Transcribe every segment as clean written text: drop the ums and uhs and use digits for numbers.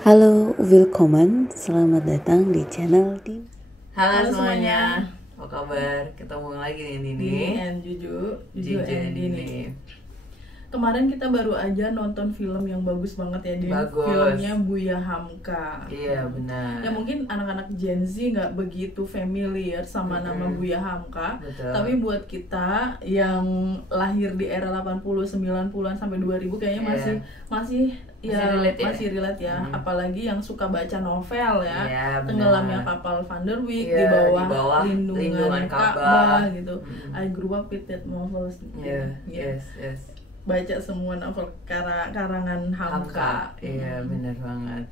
Halo, willkommen. Selamat datang di channel di Halo semuanya, apa kabar? Ketemu lagi nih Nini Dini and Juju and Dini. Nini. Kemarin kita baru aja nonton film yang bagus banget ya, Din. Bagus. Filmnya Buya Hamka. Iya benar. Ya mungkin anak-anak Gen Z nggak begitu familiar sama nama Buya Hamka. Betul. Tapi buat kita yang lahir di era 80, 90-an sampai 2000 kayaknya Iya. masih relate ya? masih relate ya. Apalagi yang suka baca novel ya. Iya, benar. Tenggelamnya kapal Van der Wijk Iya, di bawah lindungan lindungan Ka'bah Ka'bah gitu. I grew up with that novels. Iya, Ya. yes. Baca semua novel karangan Hamka. Iya benar banget.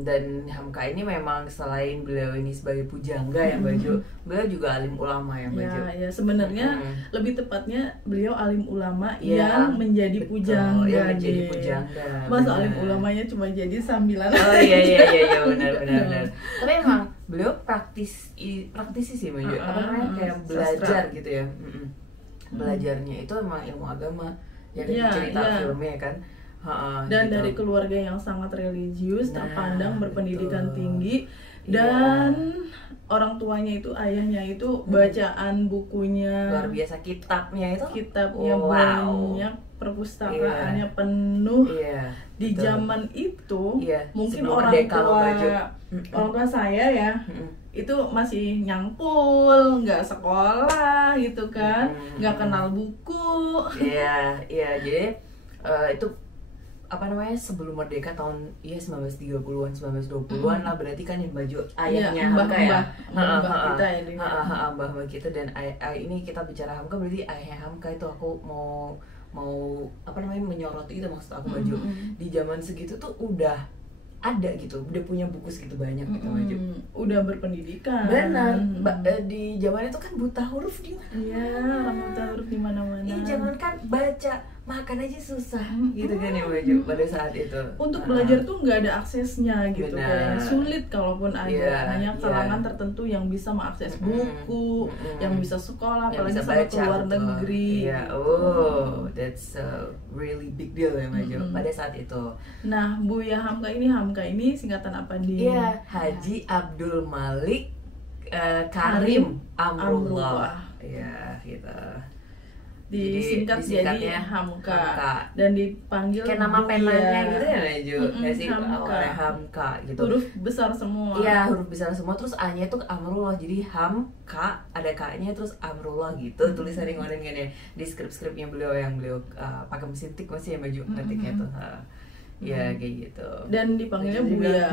Dan Hamka ini memang selain beliau ini sebagai pujangga ya Baju, beliau juga alim ulama ya Baju. Ya sebenarnya lebih tepatnya beliau alim ulama yang menjadi Betul, pujangga. yang menjadi Din. pujangga. Masa benar. alim ulamanya cuma jadi sambilan. Oh iya benar. Tapi emang beliau praktisi sih Baju. Apa namanya kayak sastra. belajar gitu ya. Belajarnya itu emang ilmu agama yang Iya, cerita iya. filmnya kan. Dan gitu. dari keluarga yang sangat religius, Nah, terpandang, berpendidikan betul. tinggi, Iya. dan orang tuanya itu, ayahnya itu bacaan bukunya, luar biasa kitabnya itu. kitabnya Wow. banyak, perpustakaannya penuh. Iya. Di betul. zaman itu Iya, mungkin sebelum orang merdeka loh, tua Baju. orang tua saya ya Mm-mm. itu masih nyangkul, nggak sekolah gitu kan, nggak kenal buku. Iya, jadi itu apa namanya sebelum merdeka tahun 1930-an 1920-an lah berarti kan yang Baju ayahnya mbah Hamka ya. mbah kita ya, Din. Mbah kita dan ini kita bicara Hamka berarti ayahnya Hamka itu aku mau apa namanya menyoroti itu maksud aku Baju. Di zaman segitu tuh udah ada gitu, udah punya buku segitu banyak gitu Baju. Udah berpendidikan. Benar. Di zaman itu kan buta huruf di mana? Iya, orang buta huruf di mana-mana. Iya, jangan kan baca, makan aja susah gitu kan ya Baju pada saat itu. Untuk belajar tuh nggak ada aksesnya gitu, Benar. kayaknya sulit kalaupun ada. Iya, Hanya iya. kalangan tertentu yang bisa mengakses buku, yang bisa sekolah, Yang apalagi bisa sampai baca, ke luar betul. negeri. Iya, that's a really big deal ya Baju pada saat itu. Nah, Buya Hamka ini singkatan apa, Din? Iya, Haji Abdul Malik Karim Amrullah. Iya, gitu. Disingkat jadi disingkatnya Hamka. Hamka. Dan dipanggil Kayak nama Buya. penanya gitu ya Baju. Nggak sih Hamka. oleh Hamka gitu. Huruf besar semua. Iya, huruf besar semua, terus A-nya tuh Amrullah. Jadi Hamka, ada K-nya terus Amrullah gitu. Tulisannya kemarin kan ya di skrip-skripnya beliau yang beliau pakai mesin tik masih ya Baju ngetiknya tuh. Ya kayak gitu. Dan dipanggilnya Terus juga, Buya.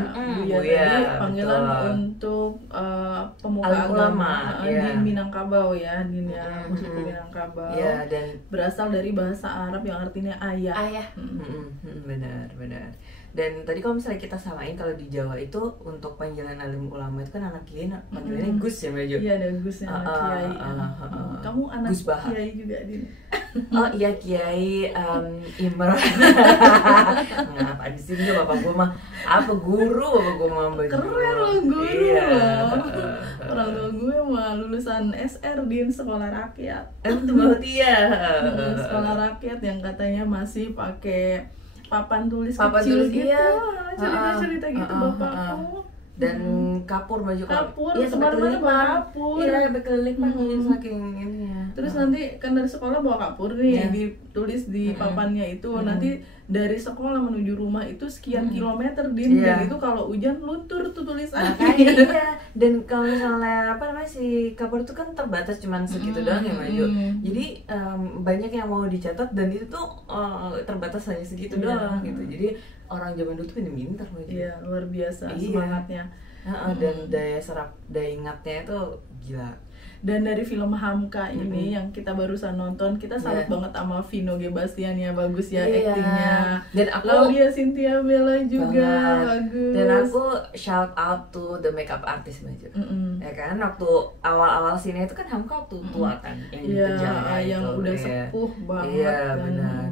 Buya, Tadi panggilan betul. untuk pemuka Alim agama ulama, iya. di Minangkabau ya, Din ya, suku Minangkabau. Iya, dan Berasal dari bahasa Arab yang artinya ayah. ayah. Benar. Dan tadi kalau misalnya kita samain kalau di Jawa itu untuk panggilan alim ulama itu kan anak kiai panggilannya Gus ya Baju. Iya, ada Gusnya anak kiai. Kamu anak Gus Baha. kiai juga, Din. Oh iya Kiai Imran. Ngapa di sini tuh bapak gue mah apa guru bapak gue mah Baju. Keren loh, guru Iya. loh. Orang tua gue mah lulusan SR, Din, sekolah rakyat. Itu banget iya. Sekolah rakyat yang katanya masih pakai papan tulis Papan kecil tulis, gitu. iya. Cerita-cerita gitu bapakku. Dan kapur Baju Kapur, iya sampai kemana-mana bawa kelilipan. kapur. Iya sampai kelilipan saking ininya. Terus nanti kan dari sekolah bawa kapur nih, Iya. ditulis di papannya itu. Nanti dari sekolah menuju rumah itu sekian kilometer, Din. Iya. Dan itu kalau hujan luntur tuh tulisannya. Makanya iya. Dan kalau misalnya apa namanya si kapur itu kan terbatas cuman segitu doang ya Baju. Jadi banyak yang mau dicatat dan itu tuh terbatas hanya segitu doang gitu. Jadi orang zaman dulu tuh pintar Baju. Iya, luar biasa Iya. semangatnya. Dan daya serap daya ingatnya itu gila. Dan dari film Hamka ini yang kita barusan nonton, kita salut banget sama Vino G. Bastian ya, bagus ya Iya. aktingnya. Dan aku Laudia Cynthia Bella juga banget. bagus. Dan aku shout out to the makeup artist Baju. Ya kan waktu awal-awal sini itu kan Hamka waktu tua kan yang di Iya, penjara yang itu. udah Iya. sepuh banget. Iya, dan benar.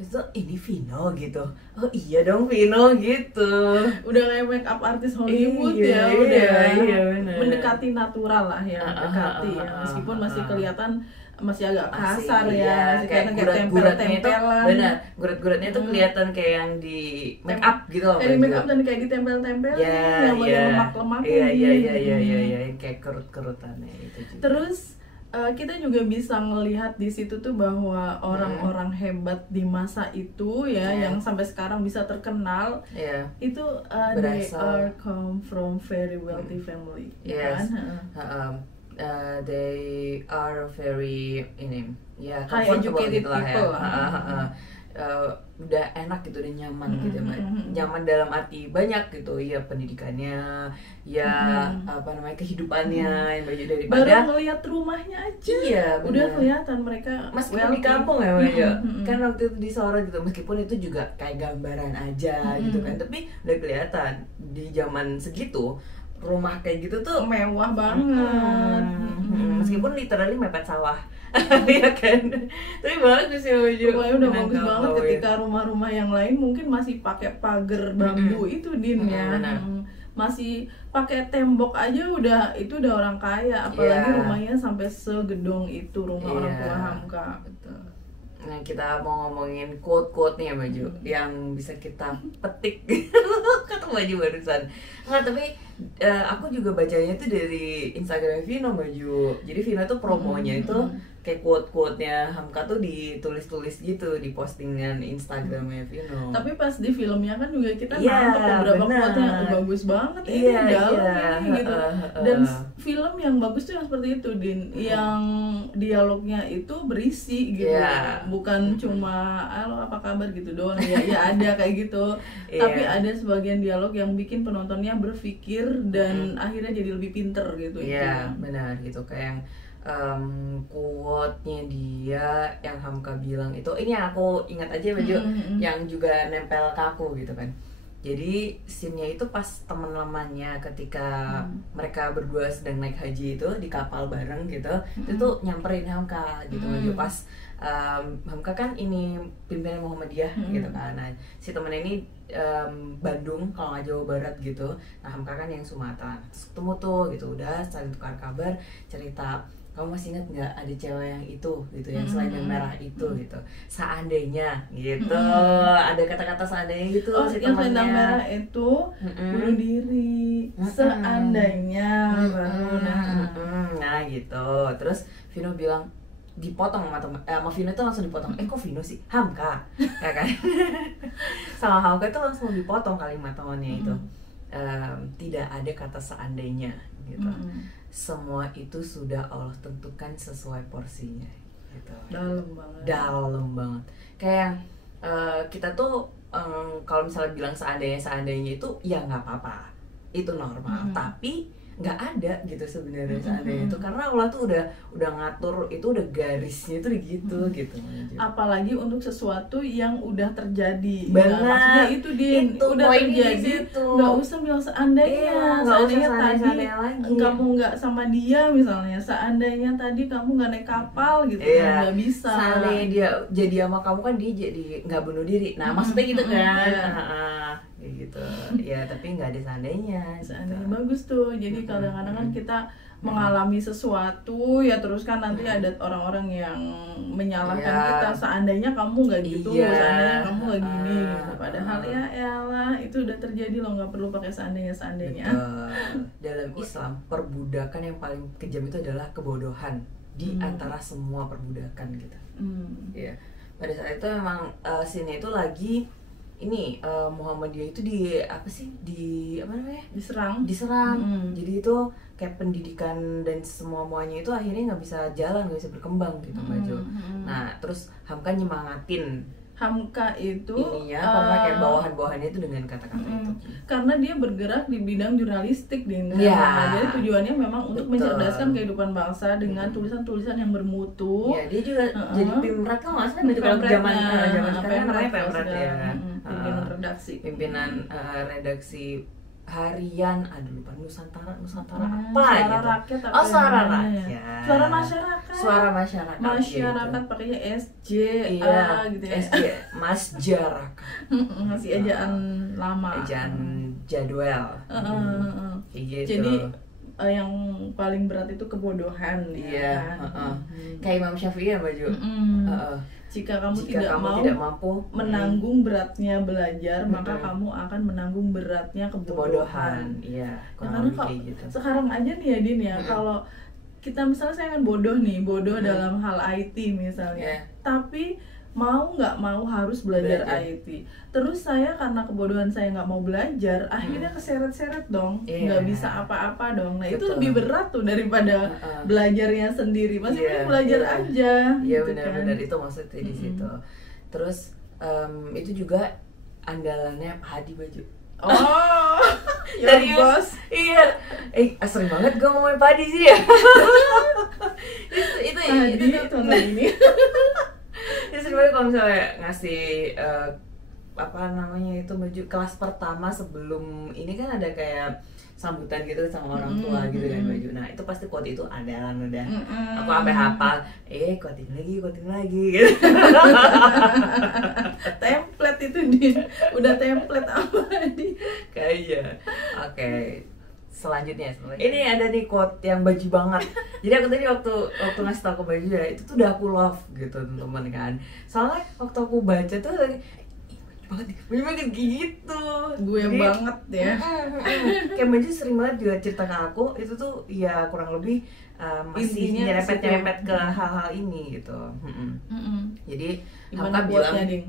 itu ini Vino gitu, oh iya dong Vino gitu. Udah kayak make up artis Hollywood Iya, ya, udah bener. mendekati natural lah ya, mendekati ya, meskipun masih kelihatan masih agak kasar ya, masih kelihatan kayak tempel-tempelan. Benar, gurat-guratnya tuh kelihatan kayak yang di make up gitu loh. Kayak di make up dan kayak ditempel-tempel yang banyak lemak-lemak. Iya, kayak kerut-kerutannya itu juga. Terus kita juga bisa ngelihat di situ tuh bahwa orang-orang hebat di masa itu ya, yang sampai sekarang bisa terkenal, itu they are come from very wealthy family, yes. kan? They are very high educated gitu lah people udah enak gitu, udah nyaman gitu nyaman dalam arti banyak gitu ya, pendidikannya ya, apa namanya, kehidupannya yang banyak daripada baru ngeliat rumahnya aja udah kelihatan mereka meskipun di kampung ya kan waktu itu di Sorong gitu, meskipun itu juga kayak gambaran aja gitu kan, tapi udah kelihatan di zaman segitu rumah kayak gitu tuh mewah banget, meskipun literally mepet sawah. Ya kan, tapi bagus ya baju. Rumahnya udah bagus banget ketika rumah-rumah yang lain mungkin masih pakai pagar bambu itu Din ya, masih pakai tembok aja udah orang kaya, apalagi rumahnya sampai segedong itu rumah orang tua Hamka. Betul. Nah, kita mau ngomongin quote-quote nih ya Baju, yang bisa kita petik. Kata Baju barusan. Nggak, tapi aku juga bacanya itu dari Instagram Vino Baju. Jadi Vino tuh promonya itu kayak quote-quote-nya Hamka tuh ditulis-tulis gitu di postingan Instagramnya Vino. Tapi pas di filmnya kan juga kita nangkep beberapa quote-nya bagus banget ini dalam ini gitu. Dan film yang bagus tuh yang seperti itu Din, yang dialognya itu berisi gitu. Bukan cuma halo apa kabar gitu doang ya ada kayak gitu. Tapi ada sebagian dialog yang bikin penontonnya berpikir dan akhirnya jadi lebih pinter gitu. Iya, benar gitu, kayak quote-nya dia yang Hamka bilang itu, ini yang aku ingat aja Baju, yang juga nempel ke aku gitu kan. Jadi scene-nya itu pas temen lamanya ketika mereka berdua sedang naik haji itu di kapal bareng gitu, itu tuh nyamperin Hamka gitu Baju, pas Hamka kan ini pimpinan Muhammadiyah gitu kan. Nah, si temen ini Bandung kalau nggak Jawa Barat gitu. Nah, Hamka kan yang Sumatera. Terus ketemu tuh gitu, udah saling tukar kabar, cerita, kamu masih ingat nggak ada cewek yang itu gitu, yang selain yang merah itu gitu, seandainya gitu, ada kata-kata seandainya gitu. Si yang selendang merah itu bunuh diri, seandainya baru nah gitu. Terus Vino bilang dipotong sama Vino itu langsung dipotong. Kok Vino sih? Hamka ya kan. Sama Hamka itu langsung dipotong kalimat temannya itu. Tidak ada kata seandainya gitu. Semua itu sudah Allah tentukan sesuai porsinya gitu. Dalam banget. Kayak kita tuh kalau misalnya bilang seandainya itu ya nggak apa-apa, itu normal. Tapi nggak ada gitu sebenarnya seandainya itu, karena Allah tuh udah ngatur itu, udah garisnya itu gitu gitu. Apalagi untuk sesuatu yang udah terjadi. Benar. Nah, maksudnya itu Din, udah terjadi, nggak usah bilang seandainya. Seandainya tadi kamu nggak sama dia misalnya, seandainya tadi kamu nggak naik kapal gitu, nggak bisa. Seandainya dia jadi sama kamu kan dia jadi nggak bunuh diri. Nah maksudnya gitu kan. Gitu ya, tapi nggak ada seandainya. Seandainya bagus tuh. Jadi kadang-kadang kan kita mengalami sesuatu ya, terus kan nanti ada orang-orang yang menyalahkan kita, seandainya kamu nggak gitu, seandainya kamu nggak gini gitu. Padahal ya elah itu udah terjadi loh, nggak perlu pakai seandainya. Dalam Islam perbudakan yang paling kejam itu adalah kebodohan di antara semua perbudakan gitu. Ya, pada saat itu memang scene itu lagi ini Muhammadiyah itu diserang. Jadi itu kayak pendidikan dan semuanya itu akhirnya nggak bisa jalan, nggak bisa berkembang gitu Baju. Nah terus Hamka nyemangatin Hamka itu kayak bawahan-bawahannya itu dengan kata-kata itu. Karena dia bergerak di bidang jurnalistik jadi tujuannya memang untuk mencerdaskan kehidupan bangsa dengan tulisan-tulisan yang bermutu. Ya, dia juga jadi pemret kan, nggak salah kalau zaman sekarang namanya pemret ya. Pimpinan redaksi. Pimpinan redaksi harian, aduh lupa, Nusantara apa Suara gitu. Rakyat apa Oh, Suara namanya ya? Rakyat. Suara Masyarakat. Suara Masyarakat. Masyarakat gitu. pakainya SJ Iya, gitu ya. SJ, Masyarakat. Masih ejaan lama. Ejaan jadwal. Kayak gitu. Jadi yang paling berat itu kebodohan iya, ya kan? Kayak Imam Syafi'i ya Baju. Jika kamu Jika kamu tidak mampu menanggung beratnya belajar, maka kamu akan menanggung beratnya kebodohan. Iya, Ya, karena kalau gitu. sekarang aja nih ya Din ya, kalau kita misalnya saya kan bodoh dalam hal IT misalnya, tapi mau nggak mau harus belajar IT. Terus saya karena kebodohan saya nggak mau belajar, akhirnya keseret-seret dong, nggak bisa apa-apa dong. Nah itu lebih berat tuh daripada belajarnya sendiri. Masih mending belajar aja. Iya gitu benar-benar kan. itu maksudnya di situ. Terus itu juga andalannya Pak Hadi Baju. Oh, Serius? bos. Iya. Sering banget gue ngomongin Pak Hadi sih ya. itu tuh ini. Ya sebenarnya kalau misalnya ngasih apa namanya itu Baju kelas pertama sebelum ini kan ada kayak sambutan gitu sama orang tua gitu kan Baju. Nah itu pasti quote itu andalan udah. Aku sampai hafal. Quote lagi gitu. Template itu dia. Udah template apa nih? Kayak Oke. Selanjutnya ini ada nih quote yang Baju banget. Jadi aku tadi waktu ngasih tau ke Baju ya, itu tuh udah aku love gitu teman-teman kan. Soalnya waktu aku baca tuh lagi Baju banget gitu. Gue jadi, banget ya. Kayak Baju sering banget juga cerita ke aku, itu tuh ya kurang lebih masih nyerempet ke hal-hal ini gitu. Jadi gimana buatnya Ding?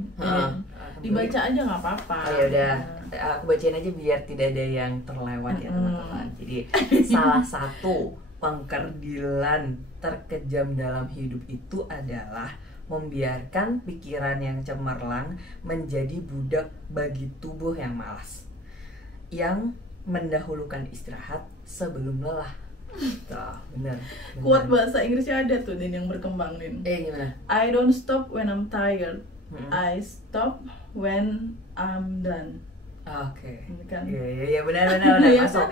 Dibaca aja nggak apa-apa. Ya udah, aku bacain aja biar tidak ada yang terlewat ya teman-teman. Jadi salah satu pengkerdilan terkejam dalam hidup itu adalah membiarkan pikiran yang cemerlang menjadi budak bagi tubuh yang malas, yang mendahulukan istirahat sebelum lelah. Tuh, bener. Kuat bahasa Inggrisnya ada tuh Din yang berkembang Din. Gimana? I don't stop when I'm tired. I stop when I'm done. Oke. Kan? Iya benar. Ya masuk.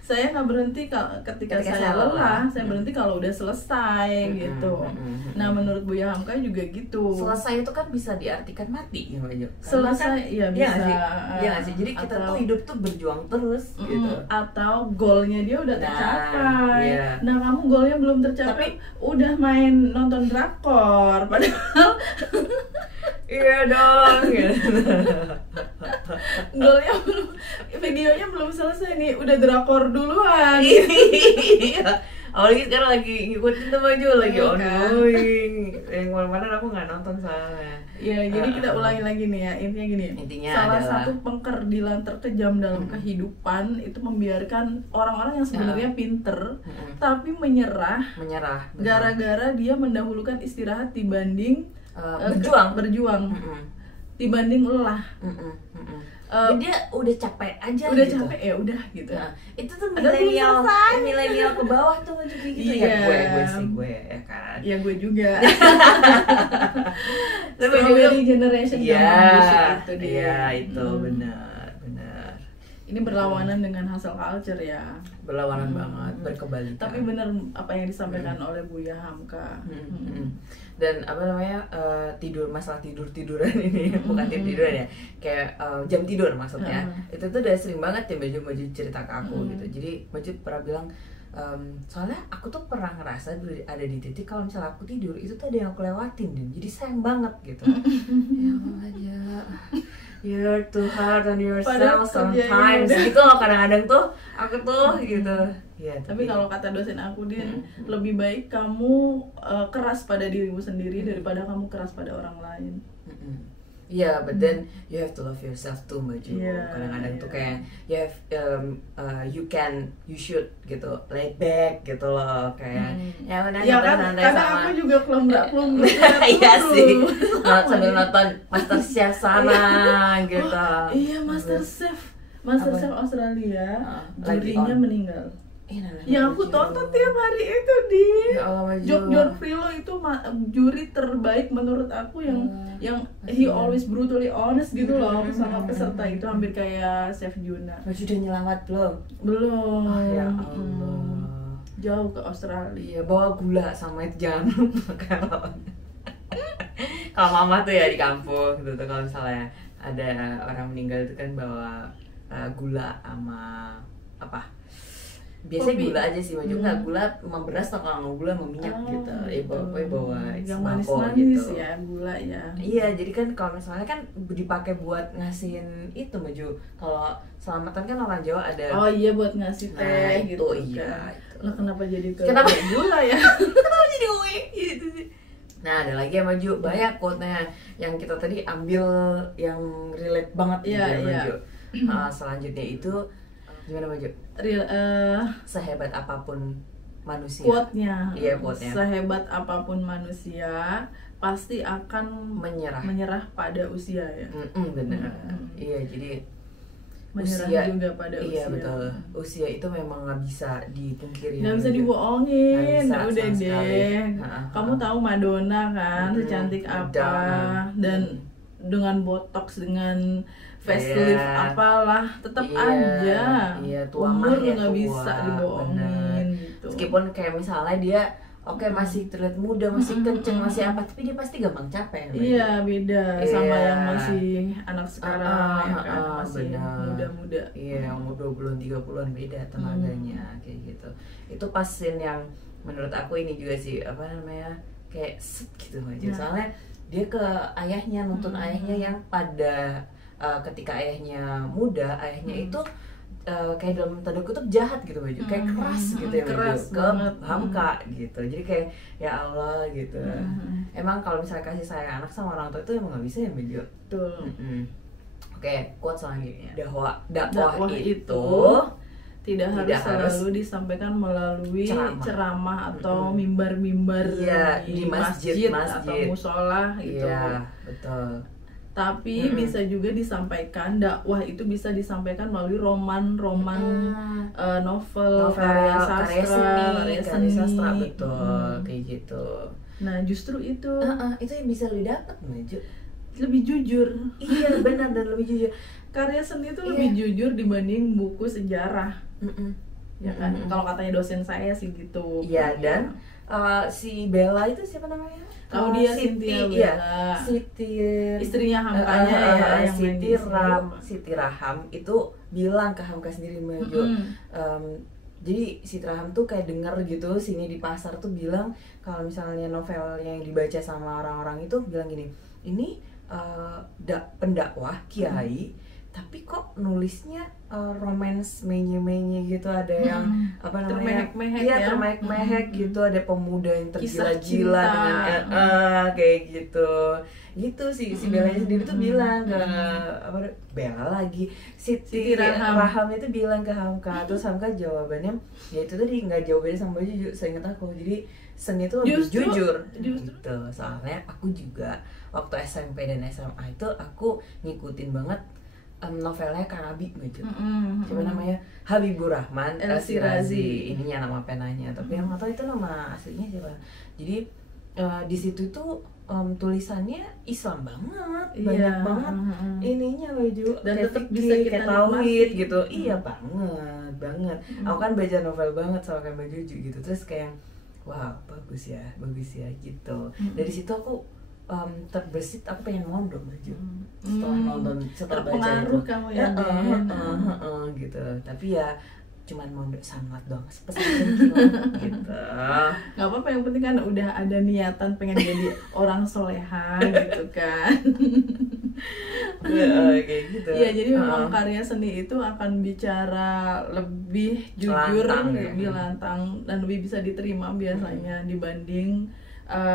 Saya nggak berhenti ketika saya lelah, saya berhenti kalau udah selesai gitu. Nah menurut Buya Hamka juga gitu. Selesai itu kan bisa diartikan mati ya Mbak Jo. Selesai ya bisa. Iya nggak sih. Jadi kita tuh hidup tuh berjuang terus gitu. Atau goalnya dia udah tercapai. Iya. Nah kamu goalnya belum tercapai, udah main nonton drakor padahal iya dong gitu. Goalnya belum, videonya belum selesai nih, udah drakor duluan. Iya. Apalagi sekarang lagi ngikutin tuh Baju, lagi ongoing. Yang kemarin aku nggak nonton soalnya. Ya, jadi kita ulangi lagi nih ya, intinya adalah salah satu pengkerdilan terkejam dalam kehidupan itu membiarkan orang-orang yang sebenarnya pinter tapi menyerah gara-gara dia mendahulukan istirahat dibanding berjuang dibanding lelah. Dia udah capek aja udah gitu. Capek ya udah gitu. Nah, itu tuh milenial ke bawah tuh juga gitu. Iya. Ya gue ya kan. Ya gue juga. Strawberry generation zaman itu dia. Iya itu benar. Ini berlawanan dengan hustle culture ya. Berlawanan banget, berkebalikan. Tapi benar apa yang disampaikan oleh Buya Hamka. Dan apa namanya masalah tiduran ini bukan tiduran ya, kayak jam tidur maksudnya. Itu tuh udah sering banget ya Baju cerita ke aku gitu. Jadi Baju pernah bilang soalnya aku tuh pernah ngerasa ada di titik kalau misalnya aku tidur itu tuh ada yang aku lewatin dan jadi sayang banget gitu. Ya aja. You're too hard on yourself sometimes. Gitu loh kadang-kadang tuh aku tuh gitu. Ya, tapi kalau kata dosen aku dia lebih baik kamu keras pada dirimu sendiri daripada kamu keras pada orang lain. Iya, but then you have to love yourself too, Baju. Kadang-kadang tuh kayak you should gitu, laid back gitu loh, kayak santai-santai sama. Aku juga kelompok. Iya sih. Sambil nonton MasterChef sana gitu. Iya, MasterChef Australia, jurinya meninggal. Yang aku tonton tiap hari itu di Jon Frilo itu juri terbaik menurut aku yang he always brutally honest gitu loh sama peserta itu, hampir kayak Chef Juna. Sudah nyelamat belum? Belum. Ya Allah. Jauh ke Australia. Bawa gula sama itu jangan lupa kalau mama tuh ya di kampung gitu tuh, kalau misalnya ada orang meninggal itu kan bawa gula sama apa? Biasanya gula aja sih, maju nggak gula sama beras atau kalau gula sama minyak gitu. Bawa yang manis-manis gitu. Ya gula ya. Iya, jadi kan kalau misalnya kan dipakai buat ngasihin itu maju. Kalau selamatan kan orang Jawa ada. Oh iya, buat ngasih teh gitu. Iya. Lah kenapa jadi ke kenapa gula ya? Kenapa jadi UI gitu sih? Nah, ada lagi yang maju banyak quote-nya yang kita tadi ambil yang relate banget gitu ya maju. Selanjutnya itu gimana maju? Sehebat apapun manusia. Quote-nya. Iya, quote-nya. Sehebat apapun manusia pasti akan menyerah pada usia ya. Benar. Iya, jadi menyerah usia juga pada usia. Iya betul. Usia itu memang nggak bisa dipungkiri. Nggak bisa dibohongin. Gak bisa, udah deh. Kamu tahu Madonna kan, secantik apa dan dengan botox, dengan facelift apalah, tetap aja umur nggak bisa dibohongin gitu. Meskipun kayak misalnya dia masih terlihat muda, masih kenceng, masih apa, tapi dia pasti gampang capek. Iya, beda sama yang masih anak sekarang ya kan, masih muda-muda. Iya, yang umur 20-an, 30-an beda tenaganya kayak gitu. Itu pasien yang menurut aku ini juga sih, apa namanya, kayak set gitu aja. Soalnya dia ke ayahnya, nuntun ayahnya yang pada ketika ayahnya muda, ayahnya itu kayak dalam tanda kutip jahat gitu baju, kayak keras gitu ya keras ke Hamka gitu. Jadi kayak ya Allah gitu. Emang kalau misalnya kasih sayang anak sama orang tua itu emang nggak bisa ya baju. Betul. Oke, quote selanjutnya. Dakwah itu tidak harus selalu disampaikan melalui ceramah atau mimbar-mimbar di masjid atau musola gitu. Iya, betul. Tapi bisa juga disampaikan, dakwah itu bisa disampaikan melalui roman-roman, novel, karya sastra, betul, kayak gitu. Nah justru itu yang bisa lu dapat maju, lebih jujur. Iya benar, dan lebih jujur. Karya seni itu lebih jujur dibanding buku sejarah. Ya kan, kalau katanya dosen saya sih gitu. Iya, dan si Bella itu siapa namanya? Dia Cynthia Bella. Siti istrinya Hamkanya yang Siti Raham itu bilang ke Hamka sendiri maju. Jadi Siti Raham tuh kayak denger gitu sini di pasar tuh bilang kalau misalnya novel yang dibaca sama orang-orang itu bilang gini, ini pendakwah kiai tapi kok nulisnya romance menye-menye gitu, ada yang apa namanya termehek-mehek gitu, ada pemuda yang tergila-gila dengan kayak gitu sih. Si Bella sendiri tuh bilang ke Bella lagi Siti Raham itu bilang ke Hamka, terus Hamka jawabannya ya itu tadi nggak jauh beda sama baju, seingat aku. Jadi seni itu lebih jujur gitu. Soalnya aku juga waktu SMP dan SMA itu aku ngikutin banget novelnya Karabi gitu. Coba namanya Habibur Rahman El-Shirazi. Ininya nama penanya, tapi yang nggak tahu itu nama aslinya siapa. Jadi di situ tuh tulisannya Islam banget, banyak banget ininya baju, dan tetap bisa kita tauhid gitu. Iya banget. Aku kan baca novel banget soal kayak baju gitu, terus kayak wow bagus ya gitu. Dari situ aku terbersit, aku pengen mondok baju setelah baca itu. Kamu ya gitu. Tapi ya cuman mondok sangat doang, gitu. Gak apa-apa, yang penting kan udah ada niatan pengen jadi orang soleha gitu kan. Kayak gitu. Iya, jadi memang karya seni itu akan bicara lebih jujur, lebih lantang dan lebih bisa diterima biasanya dibanding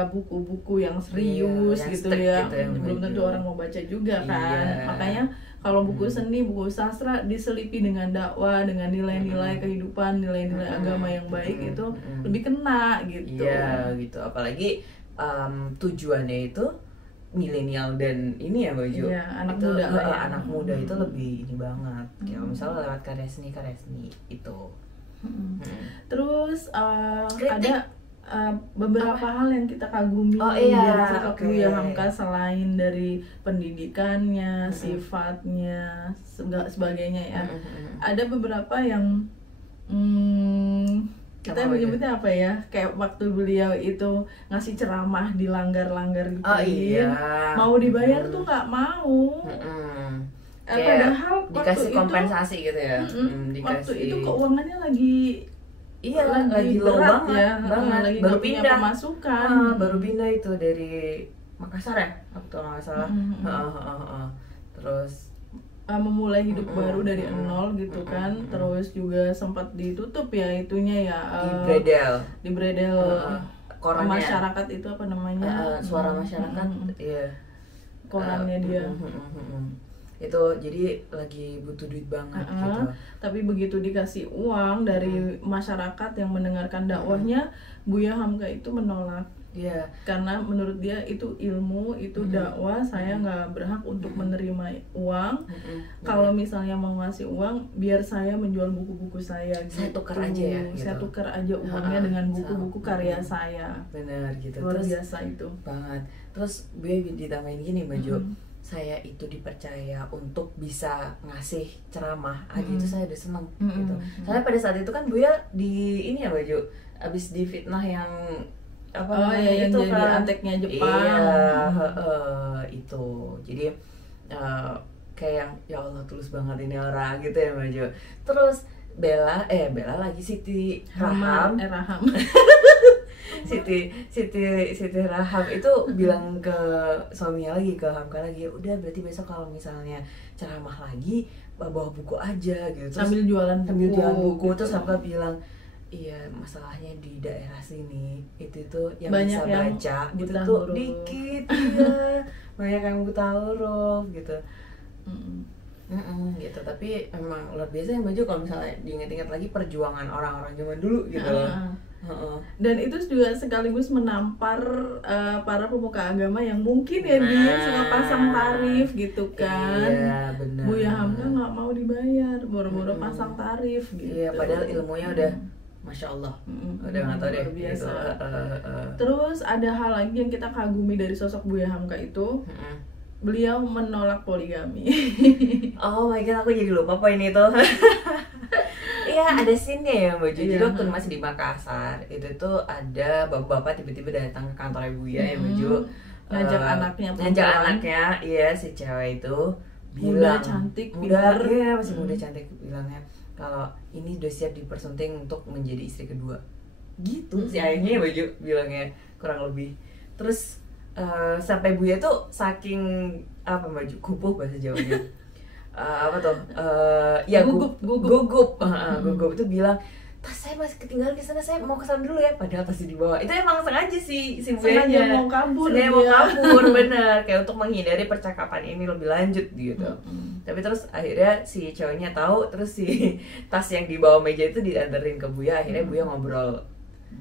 buku-buku yang serius yang gitu ya, belum tentu orang mau baca juga kan. Makanya kalau buku seni, buku sastra diselipi dengan dakwah, dengan nilai-nilai kehidupan, nilai-nilai agama yang baik itu lebih kena gitu. Iya gitu, apalagi tujuannya itu milenial dan ini ya baju anak itu, muda anak muda itu lebih ini banget. Kayak misalnya lewat karya seni itu. Terus ada beberapa hal yang kita kagumi iya, dari sosok Buya Hamka selain dari pendidikannya, sifatnya, sebagainya ya. Ada beberapa yang kita menyebutnya apa ya, kayak waktu beliau itu ngasih ceramah di langgar-langgar gitu. Mau dibayar tuh nggak mau. Padahal dikasih kompensasi gitu ya. Waktu itu keuangannya lagi lagi low banget, lagi baru punya pindah pemasukan. Baru pindah itu dari Makassar ya, waktu nggak salah. Terus memulai hidup baru dari nol gitu kan. Terus juga sempat ditutup ya itunya ya, di bredel korannya. Masyarakat itu apa namanya, suara masyarakat. Iya, korannya dia. Itu jadi lagi butuh duit banget gitu. Tapi begitu dikasih uang dari masyarakat yang mendengarkan dakwahnya, Buya Hamka itu menolak. Karena menurut dia itu ilmu, itu dakwah, saya nggak berhak untuk menerima uang. Kalau misalnya mau ngasih uang, biar saya menjual buku-buku saya gitu. Saya tukar aja ya gitu. Saya tukar aja uangnya dengan buku-buku karya saya. Benar gitu. Luar biasa itu banget. Terus Buya ditambahin gini Mbak Jo, saya itu dipercaya untuk bisa ngasih ceramah aja itu saya udah seneng gitu. Soalnya pada saat itu kan Buya di ini ya Mbak Jo, abis di fitnah yang yang itu jadi kan anteknya Jepang. Itu jadi kayak yang ya Allah tulus banget ini orang gitu ya Mbak Jo. Terus Bella lagi Siti Raham. Siti Raham itu bilang ke suaminya lagi, ke Hamka lagi, udah berarti besok kalau misalnya ceramah lagi bawa buku aja gitu. Terus sambil jualan buku. Terus Hamka bilang, iya masalahnya di daerah sini itu tuh yang banyak bisa yang baca itu tuh dikit ya. Banyak yang buta huruf gitu. Gitu, tapi emang luar biasa ya Mbak Jo kalau misalnya diingat-ingat lagi perjuangan orang-orang zaman dulu gitu. Dan itu juga sekaligus menampar para pemuka agama yang mungkin ya dia suka pasang tarif gitu kan. Iya benar. Buya Hamka nggak mau dibayar, boro-boro pasang tarif gitu. Iya padahal ilmunya udah Masya Allah, udah nggak tahu deh biasa. Gitu. Terus ada hal lagi yang kita kagumi dari sosok Buya Hamka itu. Beliau menolak poligami. Oh my god, aku jadi lupa poin itu. Iya, ada scene-nya ya Mbak Jo. Jadi waktu masih di Makassar, itu tuh ada bapak-bapak tiba-tiba datang ke kantor Buya ya Mbak Jo. Ngajak anaknya, iya si cewek itu bilang, muda cantik, pintar. Iya, masih muda cantik, bilangnya kalau ini udah siap dipersunting untuk menjadi istri kedua. Gitu si ayahnya ya Mbak Jo bilangnya kurang lebih. Terus sampai Buya tuh saking apa Mbak Jo, kupuh bahasa Jawanya. Gugup itu bilang, tas saya masih ketinggalan di sana, saya mau kesana dulu ya, padahal tasnya dibawa. Itu emang sengaja si Buyanya mau kabur, bener, kayak untuk menghindari percakapan ini lebih lanjut gitu. Tapi terus akhirnya si cowoknya tahu, terus si tas yang dibawa meja itu dianterin ke Buya, akhirnya Buya ngobrol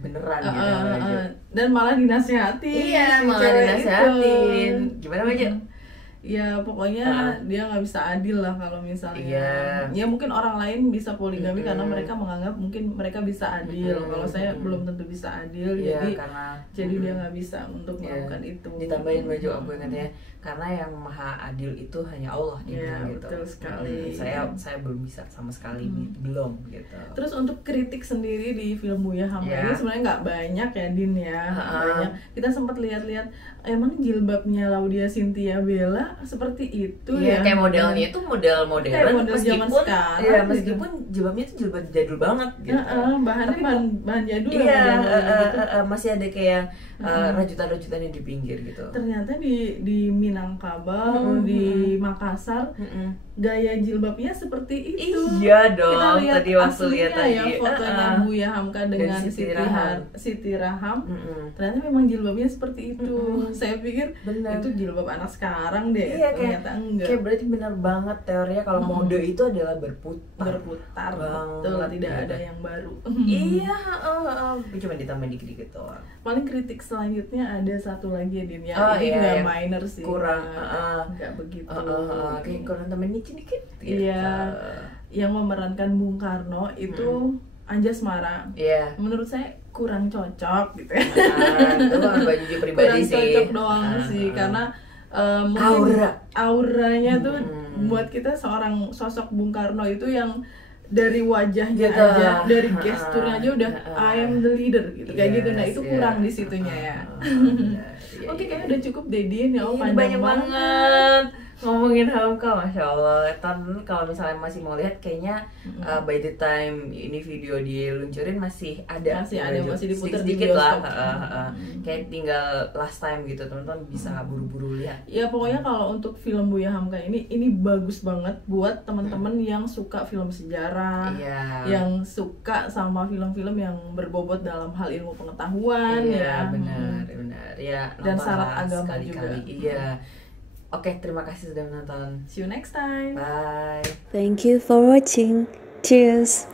beneran gitu. Dan malah dinasihatin. Iya, malah dinasihatin. Gimana Mbak Jo? Ya pokoknya dia nggak bisa adil lah kalau misalnya ya mungkin orang lain bisa poligami karena mereka menganggap mungkin mereka bisa adil. Kalau saya belum tentu bisa adil, jadi dia nggak bisa untuk melakukan itu. Ditambahin Mbak Jo aku ingatnya, karena yang maha adil itu hanya Allah gitu. Betul sekali. Saya belum bisa sama sekali, belum gitu. Terus untuk kritik sendiri di film Buya Hamka ini sebenarnya nggak banyak ya Din ya. Banyak. Kita sempat lihat-lihat emang jilbabnya Laudia Cynthia Bella seperti itu ya. Kayak modelnya itu model modern meskipun jilbabnya itu jilbab jadul banget gitu. Bahannya bahan jadul. Masih ada kayak rajutan-rajutannya di pinggir gitu. Ternyata di Minangkabau, di Makassar, gaya jilbabnya seperti itu. Iya dong. Kita lihat tadi waktu lihat ya fotonya Buya Hamka dengan Siti Raham. Ternyata memang jilbabnya seperti itu. Saya pikir itu jilbab anak sekarang deh. Iya, ternyata enggak. Kayak berarti benar banget teorinya kalau mode itu adalah berputar betul, tidak ada yang baru. Iya, cuma ditambah dikit-dikit doang. Paling kritik selanjutnya ada satu lagi ya Din ya. Ini nggak minor sih. Kurang nggak begitu. Kayak kurang temen dikit. Iya. Yang memerankan Bung Karno itu Anjasmara. Iya. Menurut saya kurang cocok gitu ya. Itu kan baju pribadi kurang sih. Cocok doang sih karena mungkin auranya tuh buat kita seorang sosok Bung Karno itu yang dari wajahnya gitu. aja, dari gesturnya aja udah I am the leader gitu, kayak gitu. Nah itu kurang di situnya ya. Oke, kayaknya udah cukup Dedin ya, panjang banyak banget ngomongin Hamka, masya Allah. Kalau misalnya masih mau lihat, kayaknya by the time ini video diluncurin masih masih diputar sedikit lah. Kayak tinggal last time gitu, teman-teman bisa buru-buru lihat. Ya pokoknya kalau untuk film Buya Hamka ini bagus banget buat teman-teman yang suka film sejarah, yang suka sama film-film yang berbobot dalam hal ilmu pengetahuan, ya benar ya, dan syarat agama juga. Iya. Oke, terima kasih sudah menonton. See you next time. Bye. Thank you for watching. Cheers.